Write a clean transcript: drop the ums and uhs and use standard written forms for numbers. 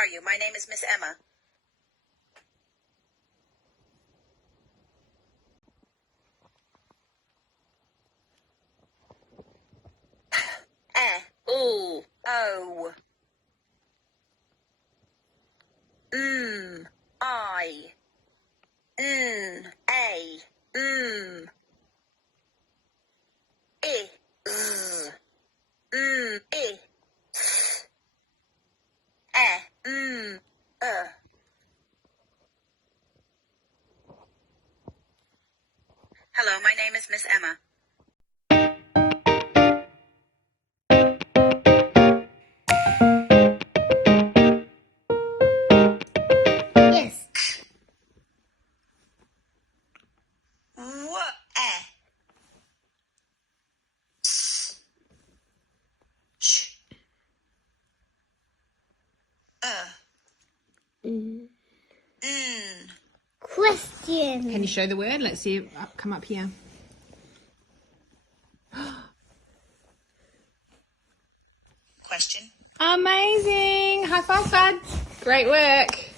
are you? My name is Miss Emma. Ooh, oh. I. A. I. I. Hello, my name is Miss Emma. Yes. What? Sh. Question. Can you show the word? Let's see it come up here. Question. Amazing. High five, bud. Great work.